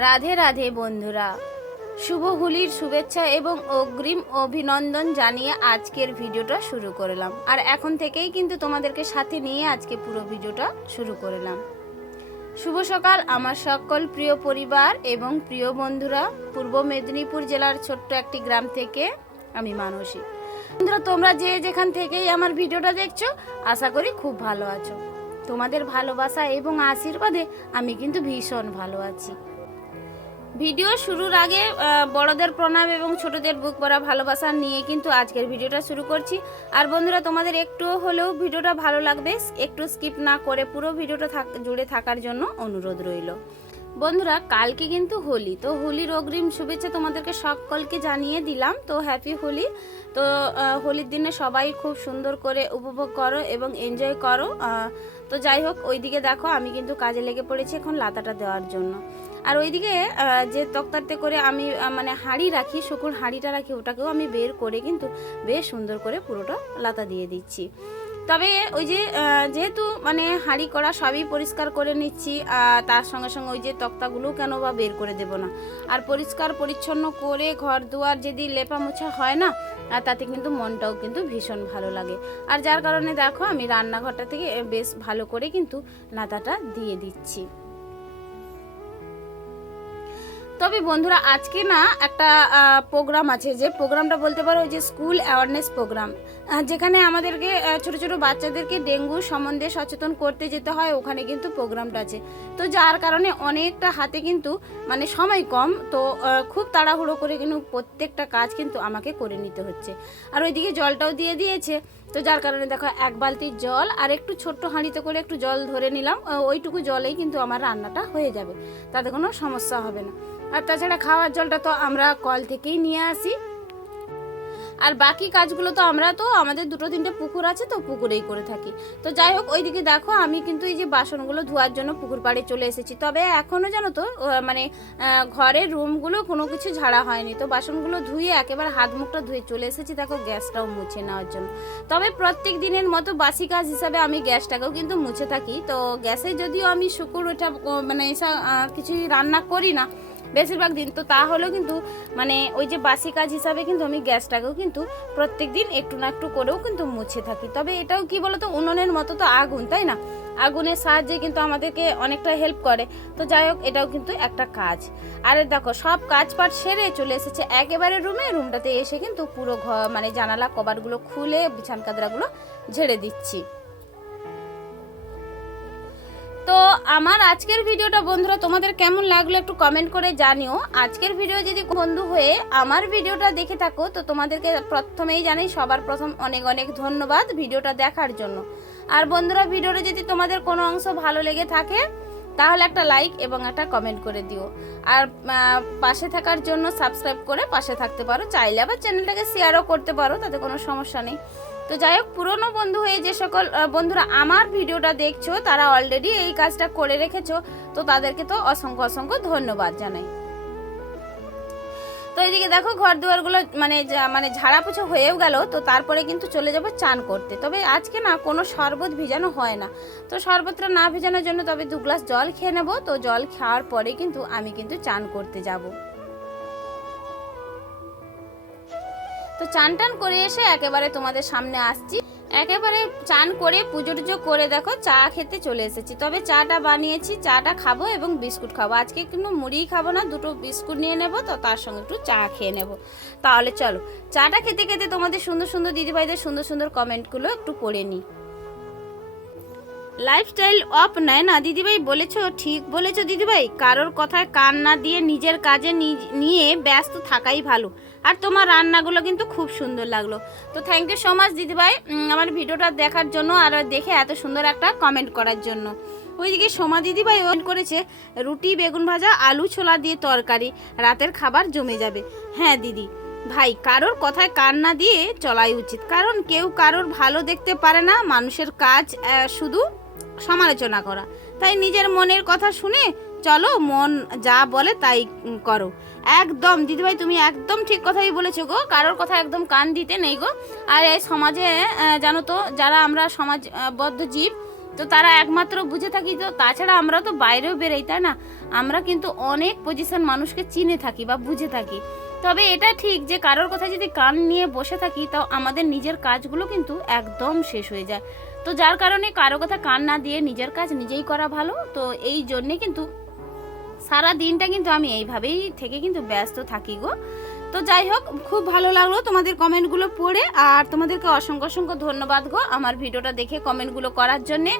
রাধে রাধে বন্ধুরা। শুভ হোলির শুভেচ্ছা এবং অগ্রিম অভিনন্দন জানিয়ে আজকের ভিডিওটা শুরু করলাম। আর এখন থেকেই কিন্তু তোমাদেরকে সাথে নিয়ে আজকে পুরো ভিডিওটা শুরু করলাম। শুভ সকাল, আমার সকল প্রিয় পরিবার এবং প্রিয় বন্ধুরা। পূর্ব মেদিনীপুর জেলার ছোট্ট একটি গ্রাম থেকে আমি মানসী। বন্ধুরা, তোমরা যে যেখান থেকেই আমার ভিডিওটা দেখছ, আশা করি খুব ভালো আছো। তোমাদের ভালোবাসা এবং আশীর্বাদে আমি কিন্তু ভীষণ ভালো আছি। ভিডিও শুরুর আগে বড়দের প্রণাম এবং ছোটদের বুক ভরা ভালোবাসা নিয়ে কিন্তু আজকের ভিডিওটা শুরু করছি। আর বন্ধুরা, তোমাদের একটু হলেও ভিডিওটা ভালো লাগবে, একটু স্কিপ না করে পুরো ভিডিওটা জুড়ে থাকার জন্য অনুরোধ রইল। বন্ধুরা, কালকে কিন্তু হোলি, তো হোলির অগ্রিম শুভেচ্ছা তোমাদেরকে সকলকে জানিয়ে দিলাম, তো হ্যাপি হোলি। তো হোলির দিনে সবাই খুব সুন্দর করে উপভোগ করো এবং এনজয় করো। তো যাই হোক, ওইদিকে দেখো, আমি কিন্তু কাজে লেগে পড়েছি এখন লাতাটা দেওয়ার জন্য। আর ওইদিকে যে তক্তাতে করে আমি মানে হাঁড়ি রাখি, শুকুর হাঁড়িটা রাখি, ওটাকেও আমি বের করে কিন্তু বেশ সুন্দর করে পুরোটা লাতা দিয়ে দিচ্ছি। তবে ওই যে যেহেতু মানে হাঁড়ি করা সবই পরিষ্কার করে নিচ্ছি তার সঙ্গে সঙ্গে ওই যে তক্তাগুলো কেন বা বের করে দেব না। আর পরিষ্কার পরিচ্ছন্ন করে ঘর দুয়ার যদি লেপা মোছা হয় না আর তাতে কিন্তু মনটাও কিন্তু ভীষণ ভালো লাগে। আর যার কারণে দেখো আমি রান্নাঘরটা থেকে বেশ ভালো করে কিন্তু লাতাটা দিয়ে দিচ্ছি। তবে বন্ধুরা, আজকে না একটা প্রোগ্রাম আছে যে প্রোগ্রামটা বলতে পারো ওই যে স্কুল অ্যাওয়ারনেস প্রোগ্রাম যেখানে আমাদেরকে ছোট ছোট বাচ্চাদেরকে ডেঙ্গু সম্বন্ধে সচেতন করতে যেতে হয়, ওখানে কিন্তু প্রোগ্রামটা আছে। তো যার কারণে অনেকটা হাতে কিন্তু মানে সময় কম, তো খুব তাড়াহুড়ো করে কিন্তু প্রত্যেকটা কাজ কিন্তু আমাকে করে নিতে হচ্ছে। আর ওইদিকে জলটাও দিয়ে দিয়েছে, তো যার কারণে দেখো এক বালতি জল আর একটু ছোট্ট হাঁড়িতে করে একটু জল ধরে নিলাম ওইটুকু জলেই কিন্তু আমার রান্নাটা হয়ে যাবে, তাতে কোনো সমস্যা হবে না। আর তাছাড়া খাওয়ার জলটা তো আমরা কল থেকেই নিয়ে আসি। আর বাকি কাজগুলো তো আমরা তো আমাদের দুটো তিনটে পুকুর আছে তো পুকুরেই করে থাকি। তো যাই হোক ওইদিকে দেখো আমি কিন্তু এই যে বাসনগুলো ধোয়ার জন্য পুকুর পাড়ে চলে এসেছি। তবে এখনও জানো তো মানে ঘরের রুমগুলো কোনো কিছু ঝাড়া হয়নি। তো বাসনগুলো ধুয়ে একেবারে হাত মুখটা ধুয়ে চলে এসেছি। দেখো গ্যাসটাও মুছে নেওয়ার জন্য। তবে প্রত্যেক দিনের মতো বাসি কাজ হিসাবে আমি গ্যাসটাকেও কিন্তু মুছে থাকি। তো গ্যাসে যদিও আমি শুকুর ওটা ও, মানে এসব কিছুই রান্না করি না বেশিরভাগ দিন, তো তাহলেও কিন্তু মানে ওই যে বাসি কাজ হিসাবে কিন্তু আমি গ্যাসটাকেও কিন্তু প্রত্যেক দিন একটু না একটু করেও কিন্তু মুছে থাকি। তবে এটাও কি বলতো, উনুনের মতো তো আগুন, তাই না? আগুনের সাহায্যে কিন্তু আমাদেরকে অনেকটা হেল্প করে। তো যাই হোক, এটাও কিন্তু একটা কাজ। আর দেখো, সব কাজ পাট সেরে চলে এসেছে একেবারে রুমে। রুমটাতে এসে কিন্তু পুরো ঘর মানে জানালা কভারগুলো খুলে বিছান কাদরাগুলো ঝেড়ে দিচ্ছি। তো আমার আজকের ভিডিওটা বন্ধুরা, তোমাদের কেমন লাগল একটু কমেন্ট করে জানিও। আজকের ভিডিও যদি বন্ধু হয়ে আমার ভিডিওটা দেখে থাকো, তো তোমাদেরকে প্রথমেই জানাই সবার প্রথম অনেক অনেক ধন্যবাদ ভিডিওটা দেখার জন্য। আর বন্ধুরা, ভিডিওটা যদি তোমাদের কোনো অংশ ভালো লেগে থাকে, তাহলে একটা লাইক এবং একটা কমেন্ট করে দিও। আর পাশে থাকার জন্য সাবস্ক্রাইব করে পাশে থাকতে পারো। চাইলে আবার চ্যানেলটাকে শেয়ারও করতে পারো, তাতে কোনো সমস্যা নেই। তো যাই হোক, পুরনো বন্ধু হয়ে যে সকল বন্ধুরা আমার ভিডিওটা দেখছ, তারা অলরেডি এই কাজটা করে রেখেছো, তো তাদেরকে তো অসংখ্য অসংখ্য ধন্যবাদ জানাই। তো এদিকে দেখো ঘর দুয়ারগুলো মানে মানে ঝাড়া পোছা হয়েও গেল, তো তারপরে কিন্তু চলে যাব চান করতে। তবে আজকে না, কোনো শরবত ভিজানো হয় না। তো শরবতটা না ভেজানোর জন্য তবে দু গ্লাস জল খেয়ে নেব, তো জল খাওয়ার পরে কিন্তু আমি কিন্তু চান করতে যাব। তো চান টান করে এসে একেবারে তোমাদের সামনে আসছি। একেবারে চান করে পুজো টুজো করে দেখো, চা খেতে চলে এসেছি। তবে চাটা বানিয়েছি, চাটা খাব এবং বিস্কুট খাব। আজকে কিন্তু মুড়ি খাব না, দুটো বিস্কুট নিয়ে নেব, তো তার সঙ্গে একটু চা খেয়ে নেব। তাহলে চলো, চাটা খেতে খেতে তোমাদের সুন্দর সুন্দর দিদিভাইদের সুন্দর সুন্দর কমেন্টগুলো একটু পড়ে নিই। লাইফস্টাইল অফ নেয় না, দিদিভাই বলেছ? ঠিক বলেছ দিদিভাই। কারোর কথায় কান না দিয়ে নিজের কাজে নিয়ে ব্যস্ত থাকাই ভালো। আর তোমার রান্নাগুলো কিন্তু খুব সুন্দর লাগল। তো থ্যাংক ইউ সো মাচ দিদিভাই আমার ভিডিওটা দেখার জন্য আর দেখে এত সুন্দর একটা কমেন্ট করার জন্য। ওইদিকে সোমা দিদিভাই ওন করেছে, রুটি, বেগুন ভাজা, আলু ছোলা দিয়ে তরকারি, রাতের খাবার জমে যাবে। হ্যাঁ দিদি, ভাই কারোর কথায় কান না দিয়ে চলাই উচিত। কারণ কেউ কারোর ভালো দেখতে পারে না, মানুষের কাজ শুধু সমালোচনা করা। তাই নিজের মনের কথা শুনে চলো, মন যা বলে তাই করো। একদম, দিদিভাই, তুমি একদম ঠিক কথাই বলেছ গো। কারোর কথা একদম কান দিতে নেই গো। আর এই সমাজে জানো তো, যারা আমরা সমাজবদ্ধ জীব, তো তারা একমাত্র বুঝে থাকি তো, তাছাড়া আমরা তো বাইরেও বেরোই, তাই না? আমরা কিন্তু অনেক পজিশন মানুষকে চিনে থাকি বা বুঝে থাকি। তবে এটা ঠিক যে, কারোর কথা যদি কান নিয়ে বসে থাকি তাও আমাদের নিজের কাজগুলো কিন্তু একদম শেষ হয়ে যায়। তো যার কারণে কারও কথা কান না দিয়ে নিজের কাজ নিজেই করা ভালো। তো এই জন্যে কিন্তু সারা দিনটা কিন্তু আমি এইভাবেই থেকে কিন্তু ব্যস্ত থাকি গো। তো যাই হোক, খুব ভালো লাগল তোমাদের কমেন্টগুলো পড়ে, আর তোমাদেরকে অসংখ্য অসংখ্য ধন্যবাদ গো আমার ভিডিওটা দেখে কমেন্টগুলো করার জন্যে।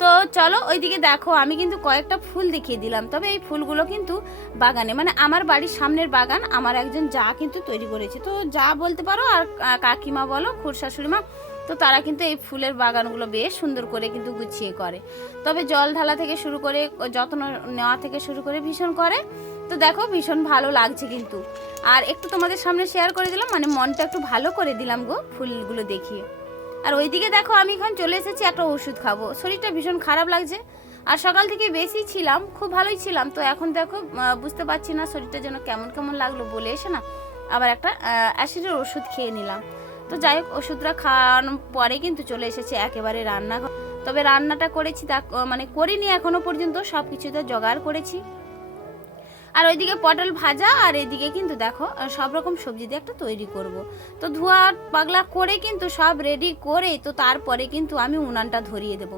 তো চলো ওইদিকে দেখো, আমি কিন্তু কয়েকটা ফুল দেখিয়ে দিলাম, তবে এই ফুলগুলো কিন্তু বাগানে মানে আমার বাড়ির সামনের বাগান, আমার একজন যা কিন্তু তৈরি করেছে। তো যা বলতে পারো আর কাকিমা বলো খুড়শাশুড়ি মা তো তারা কিন্তু এই ফুলের বাগানগুলো বেশ সুন্দর করে কিন্তু গুছিয়ে করে। তবে জল ঢালা থেকে শুরু করে, যত্ন নেওয়া থেকে শুরু করে ভীষণ করে। তো দেখো ভীষণ ভালো লাগছে কিন্তু। আর একটু তোমাদের সামনে শেয়ার করে দিলাম মানে মনটা একটু ভালো করে দিলাম গো ফুলগুলো দেখিয়ে। আর ওইদিকে দেখো আমি এখন চলে এসেছি একটা ওষুধ খাব। শরীরটা ভীষণ খারাপ লাগছে। আর সকাল থেকে বেশি ছিলাম, খুব ভালোই ছিলাম। তো এখন দেখো বুঝতে পারছি না শরীরটা যেন কেমন কেমন লাগল বলে এসে না আবার একটা অ্যাসিডের ওষুধ খেয়ে নিলাম। তো যাই হোক, ওষুধটা খাওয়ানোর পরে কিন্তু চলে এসেছে একেবারে রান্নাঘর। তবে রান্নাটা করেছি তা মানে করিনি, এখনও পর্যন্ত সব কিছুতে জোগাড় করেছি। আর ওইদিকে পটল ভাজা, আর এদিকে কিন্তু দেখো, সব রকম সবজি দিয়ে একটা তৈরি করব। তো ধোয়া পাগলা করে কিন্তু সব রেডি করে, তো তারপরে কিন্তু আমি উনানটা ধরিয়ে দেব।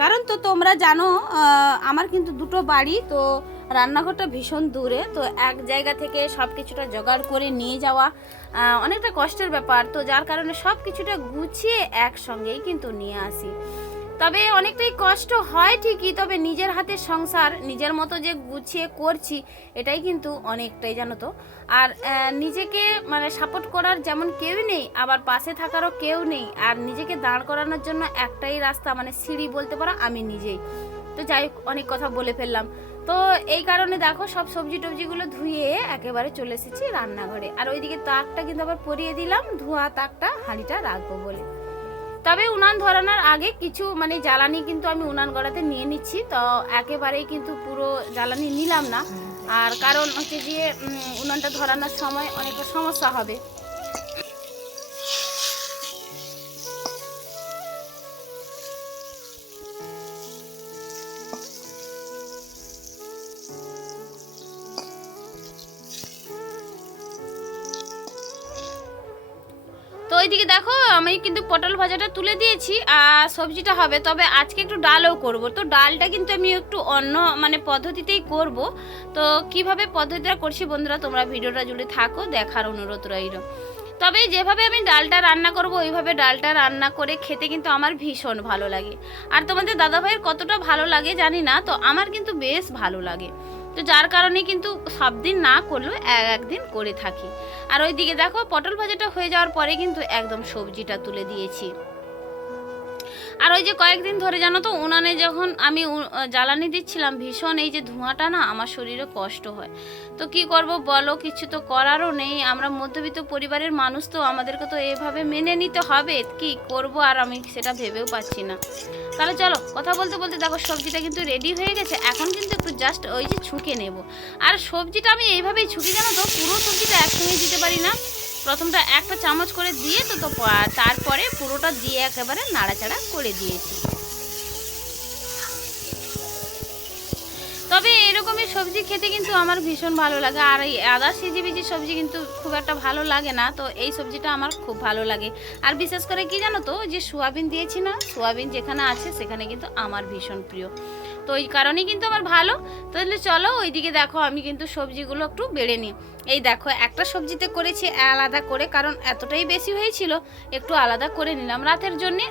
কারণ তো তোমরা জানো আমার কিন্তু দুটো বাড়ি, তো রান্নাঘরটা ভীষণ দূরে, তো এক জায়গা থেকে সব কিছুটা জোগাড় করে নিয়ে যাওয়া অনেকটা কষ্টের ব্যাপার। তো যার কারণে সব কিছুটা গুছিয়ে একসঙ্গেই কিন্তু নিয়ে আসি। তবে অনেকটাই কষ্ট হয় ঠিকই, তবে নিজের হাতের সংসার, নিজের মতো যে গুছিয়ে করছি, এটাই কিন্তু অনেকটাই, জানো তো? আর নিজেকে মানে সাপোর্ট করার যেমন কেউ নেই, আবার পাশে থাকারও কেউ নেই, আর নিজেকে দাঁড় করানোর জন্য একটাই রাস্তা মানে সিঁড়ি বলতে পারো, আমি নিজেই। তো যাই অনেক কথা বলে ফেললাম। তো এই কারণে দেখো সব সবজি টবজিগুলো ধুয়ে একেবারে চলে এসেছি রান্নাঘরে। আর ওইদিকে তাকটা কিন্তু আবার পরিয়ে দিলাম ধোয়া তাকটা হাঁড়িটা রাখব বলে। তবে উনান ধরানোর আগে কিছু মানে জ্বালানি কিন্তু আমি উনান গড়াতে নিয়ে নিচ্ছি তো একেবারেই কিন্তু পুরো জ্বালানি নিলাম না। আর কারণ হচ্ছে উম, উনানটা ধরানোর সময় অনেকটা সমস্যা হবে। ওইদিকে দেখো, আমি কিন্তু পটল ভাজাটা তুলে দিয়েছি আর সবজিটা হবে, তবে আজকে একটু ডালও করব। তো ডালটা কিন্তু আমি একটু অন্য মানে পদ্ধতিতেই করব। তো কীভাবে পদ্ধতিটা করছি বন্ধুরা, তোমরা ভিডিওটা জুড়ে থাকো, দেখার অনুরোধ রইল। তবে যেভাবে আমি ডালটা রান্না করব, ওইভাবে ডালটা রান্না করে খেতে কিন্তু আমার ভীষণ ভালো লাগে। আর তোমাদের দাদাভাইয়ের কতটা ভালো লাগে জানি না, তো আমার কিন্তু বেশ ভালো লাগে। তো যার কারণে কিন্তু সব দিন না করলেও এক একদিন করে থাকি। আর ওইদিকে দেখো, পটল ভাজাটা হয়ে যাওয়ার পরে কিন্তু একদম সবজিটা তুলে দিয়েছি। আর ওই যে কয়েকদিন ধরে জানো তো, উনানে যখন আমি জ্বালানি দিচ্ছিলাম, ভীষণ এই যে ধোঁয়াটা না আমার শরীরে কষ্ট হয়। তো কি করব বলো, কিছু তো করারও নেই। আমরা মধ্যবিত্ত পরিবারের মানুষ তো, আমাদেরকে তো এভাবে মেনে নিতে হবে। কি করব আর আমি সেটা ভেবেও পাচ্ছি না। তাহলে চলো, কথা বলতে বলতে দেখো, সবজিটা কিন্তু রেডি হয়ে গেছে। এখন কিন্তু একটু জাস্ট ওই যে ছুঁকে নেব। আর সবজিটা আমি এইভাবেই ছুঁকি, জানো তো? পুরো সবজিটা একসঙ্গে দিতে পারি না। প্রথমটা একটা চামচ করে দিয়ে তো তো তারপরে পুরোটা দিয়ে একেবারে নাড়াচাড়া করে দিয়েছি। তবে এরকমই সবজি খেতে কিন্তু আমার ভীষণ ভালো লাগে। আর এই আদা সিজি বিজি সবজি কিন্তু খুব একটা ভালো লাগে না, তো এই সবজিটা আমার খুব ভালো লাগে। আর বিশেষ করে কি জানো তো যে সোয়াবিন দিয়েছি না, সোয়াবিন যেখানে আছে সেখানে কিন্তু আমার ভীষণ প্রিয়। তো ওই কারণেই কিন্তু আমার ভালো। তাহলে চলো ওইদিকে দেখো, আমি কিন্তু সবজিগুলো একটু বেড়ে নিই। এই দেখো, একটা সবজিতে করেছি আলাদা করে, কারণ এতটাই বেশি হয়েছিল, একটু আলাদা করে নিলাম রাতের জন্যে।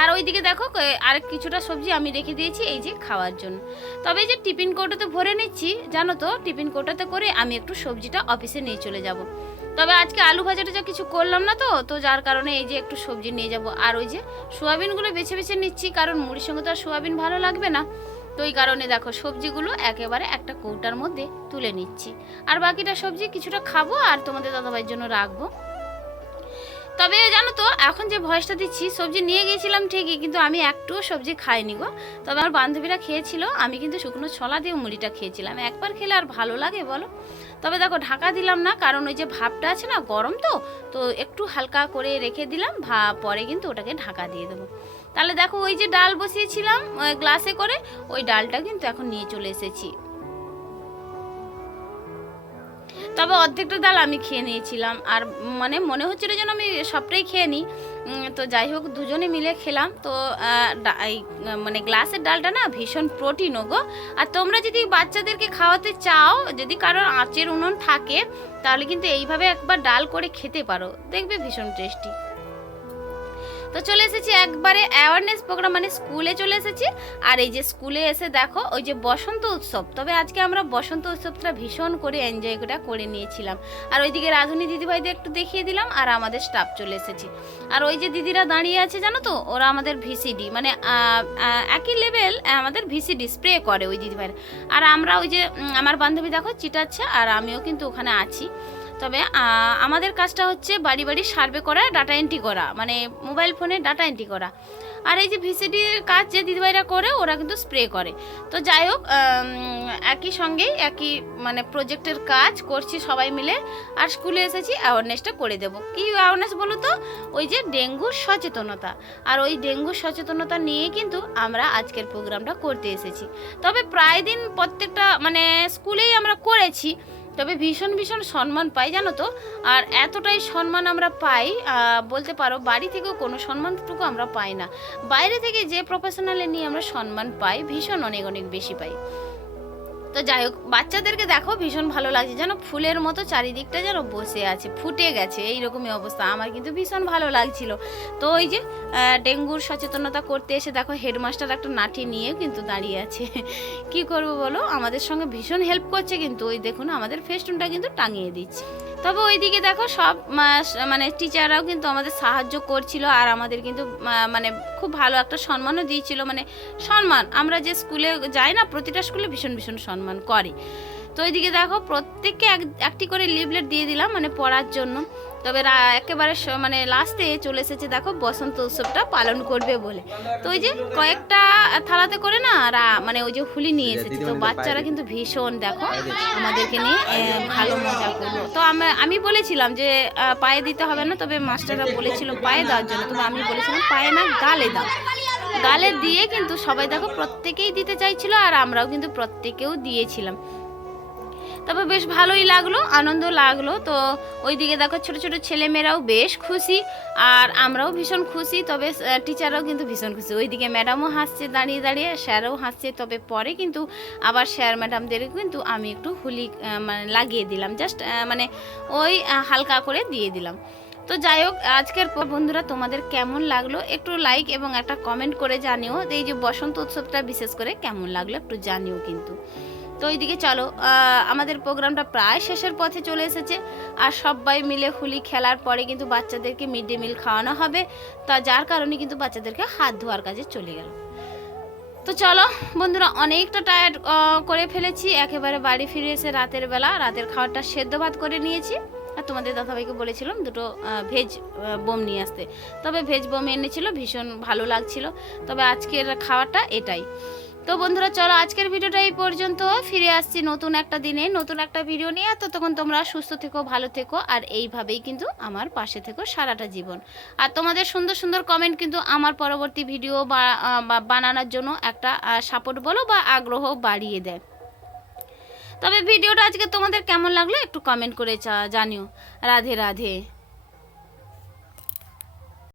আর ওইদিকে দেখো আরেক কিছুটা সবজি আমি রেখে দিয়েছি, এই যে খাওয়ার জন্য। তবে এই যে টিফিন কৌটোতে ভরে নিচ্ছি, জানো তো, টিফিন কৌটোতে করে আমি একটু সবজিটা অফিসে নিয়ে চলে যাব। তবে আজকে আলু ভাজাটা যা কিছু করলাম না তো তো যার কারণে এই যে একটু সবজি নিয়ে যাব। আর ওই যে সোয়াবিনগুলো বেছে বেছে নিচ্ছি, কারণ মুড়ির সঙ্গে তো আর সোয়াবিন ভালো লাগবে না। তো এই কারণে দেখো সবজিগুলো একেবারে একটা কৌটার মধ্যে তুলে নিচ্ছি। আর বাকিটা সবজি কিছুটা খাব আর তোমাদের দাদাভাইয়ের জন্য রাখব। তবে জানো তো, এখন যে ভয়েসটা দিচ্ছি, সবজি নিয়ে গিয়েছিলাম ঠিকই, কিন্তু আমি একটুও সবজি খাইনি গো। তবে আমার বান্ধবীরা খেয়েছিল, আমি কিন্তু শুকনো ছলা দিয়ে মুড়িটা খেয়েছিলাম। একবার খেলে আর ভালো লাগে বলো। তবে দেখো, ঢাকা দিলাম না, কারণ ওই যে ভাবটা আছে না, গরম তো তো একটু হালকা করে রেখে দিলাম, ভা পরে কিন্তু ওটাকে ঢাকা দিয়ে দেবো। তাহলে দেখো ওই যে ডাল বসিয়েছিলাম গ্লাসে করে ওই ডালটা কিন্তু এখন নিয়ে চলে এসেছি। তবে অর্ধেকটা ডাল আমি খেয়ে নিয়েছিলাম, আর মানে মনে হচ্ছিল যেন আমি সবটাই খেয়ে নিই। তো যাই হোক, দুজনে মিলে খেলাম। তো মানে গ্লাসের ডালটা না ভীষণ প্রোটিন গো। আর তোমরা যদি বাচ্চাদেরকে খাওয়াতে চাও, যদি কারোর আঁচের উনুন থাকে, তাহলে কিন্তু এইভাবে একবার ডাল করে খেতে পারো। দেখবে ভীষণ টেস্টি। তো চলে এসেছি একবারে অ্যাওয়ারনেস প্রোগ্রাম মানে স্কুলে চলে এসেছি। আর এই যে স্কুলে এসে দেখো, ওই যে বসন্ত উৎসব। তবে আজকে আমরা বসন্ত উৎসবটা ভীষণ করে এনজয় করে নিয়েছিলাম। আর ওইদিকে রাধুনি দিদিভাইদের একটু দেখিয়ে দিলাম, আর আমাদের স্টাফ চলে এসেছি। আর ওই যে দিদিরা দাঁড়িয়ে আছে, জানো তো, ওরা আমাদের ভিসিডি মানে একই লেভেল আমাদের ভিসিডি স্প্রে করে ওই দিদিভাইরা। আর আমরা ওই যে আমার বান্ধবী দেখো, চিটাচ্ছে, আর আমিও কিন্তু ওখানে আছি। তবে আমাদের কাজটা হচ্ছে বাড়ি বাড়ি সার্ভে করা ডাটা এন্ট্রি করা মানে মোবাইল ফোনে ডাটা এন্ট্রি করা। আর এই যে ভিসিডির কাজ যে দিদিভাইরা করে, ওরা কিন্তু স্প্রে করে। তো যাই হোক একই সঙ্গেই একই মানে প্রজেক্টের কাজ করছি সবাই মিলে, আর স্কুলে এসেছি অ্যাওয়ারনেসটা করে দেব। কি অ্যাওয়ারনেস বলো তো? ওই যে ডেঙ্গুর সচেতনতা। আর ওই ডেঙ্গুর সচেতনতা নিয়ে কিন্তু আমরা আজকের প্রোগ্রামটা করতে এসেছি। তবে প্রায় দিন প্রত্যেকটা মানে স্কুলেই আমরা করেছি তবে ভীষণ ভীষণ সম্মান পাই, জানো তো? আর এতটাই সম্মান আমরা পাই বলতে পারো বাড়ি থেকেও কোনো সম্মানটুকু আমরা পাই না। বাইরে থেকে যে প্রফেশনালে নিয়ে আমরা সম্মান পাই, ভীষণ অনেক অনেক বেশি পাই। তো যাই হোক, বাচ্চাদেরকে দেখো, ভীষণ ভালো লাগছে। যেন ফুলের মতো চারিদিকটা যেন বসে আছে, ফুটে গেছে এই এইরকমই অবস্থা। আমার কিন্তু ভীষণ ভালো লাগছিল। তো ওই যে ডেঙ্গুর সচেতনতা করতে এসে দেখো, হেডমাস্টার একটা নাঠি নিয়ে কিন্তু দাঁড়িয়ে আছে। কি করব বলো? আমাদের সঙ্গে ভীষণ হেল্প করছে কিন্তু। ওই দেখুন, আমাদের ফেস্টুনটা কিন্তু টাঙিয়ে দিচ্ছে। তবে ওইদিকে দেখো সব মানে টিচাররাও কিন্তু আমাদের সাহায্য করছিল আর আমাদের কিন্তু মানে খুব ভালো একটা সম্মানও দিয়েছিল। মানে সম্মান, আমরা যে স্কুলে যাই না, প্রতিটা স্কুলে ভীষণ ভীষণ সম্মান করে। তো ওইদিকে দেখো প্রত্যেককে এক- একটি করে লিভলেট দিয়ে দিলাম মানে পড়ার জন্য। তবে একেবারে মানে লাস্টে চলে এসেছে দেখো বসন্ত উৎসবটা পালন করবে বলে। তো ওই যে কয়েকটা থালাতে করে না রা- মানে ওই যে হুলি নিয়ে এসেছে। তো বাচ্চারা কিন্তু ভীষণ দেখো আমাদেরকে নিয়ে ভালো মজা করল তো আমি আমি বলেছিলাম যে পায়ে দিতে হবে না তবে মাস্টাররা বলেছিল পায়ে দেওয়ার জন্য। তবে আমি বলেছিলাম পায়ে না গালে দাও। গালে দিয়ে কিন্তু সবাই দেখো প্রত্যেকেই দিতে চাইছিল আর আমরাও কিন্তু প্রত্যেকেও দিয়েছিলাম। তবে বেশ ভালোই লাগল, আনন্দ লাগল। তো ওইদিকে দেখো ছোট ছোট ছেলেমেয়েরাও বেশ খুশি, আর আমরাও ভীষণ খুশি, তবে টিচাররাও কিন্তু ভীষণ খুশি। ওইদিকে ম্যাডামও হাসছে, দাঁড়িয়ে দাঁড়িয়ে স্যারও হাসছে, তবে পরে কিন্তু আবার স্যার ম্যাডামদের কিন্তু আমি একটু হুলি মানে লাগিয়ে দিলাম জাস্ট মানে ওই হালকা করে দিয়ে দিলাম। তো যাই হোক, আজকের পর বন্ধুরা তোমাদের কেমন লাগল একটু লাইক এবং একটা কমেন্ট করে জানিও। এই যে বসন্ত উৎসবটা বিশেষ করে কেমন লাগল একটু জানিও কিন্তু। তো ওইদিকে চলো আমাদের প্রোগ্রামটা প্রায় শেষের পথে চলে এসেছে। আর সবাই মিলে হোলি খেলার পরে কিন্তু বাচ্চাদেরকে মিড ডে মিল খাওয়ানো হবে। তা যার কারণে কিন্তু বাচ্চাদেরকে হাত ধোয়ার কাজে চলে গেল। তো চলো, বন্ধুরা অনেকটা টায়ার্ড করে ফেলেছি। একেবারে বাড়ি ফিরে এসে রাতের বেলা, রাতের খাবারটা সেদ্ধ ভাত করে নিয়েছি। আর তোমাদের দাদাভাইকে বলেছিলাম দুটো ভেজ বোম নিয়ে আসতে। তবে ভেজ বোম এনেছিল, ভীষণ ভালো লাগছিল। তবে আজকের খাওয়াটা এটাই। তো বন্ধুরা, চলো আজকের ভিডিওটা এই পর্যন্ত। ফিরে আসছি নতুন একটা দিনে, নতুন একটা ভিডিও নিয়ে। ততক্ষণ তোমরা সুস্থ থেকো, ভালো থেকো, আর এইভাবেই কিন্তু আমার পাশে থেকো সারাটা জীবন। আর তোমাদের সুন্দর সুন্দর কমেন্ট কিন্তু আমার পরবর্তী ভিডিও বা- বানানোর জন্য একটা সাপোর্ট বলো বা আগ্রহ বাড়িয়ে দেয়। তবে ভিডিওটা আজকে তোমাদের কেমন লাগল একটু কমেন্ট করে জানিও। রাধে রাধে।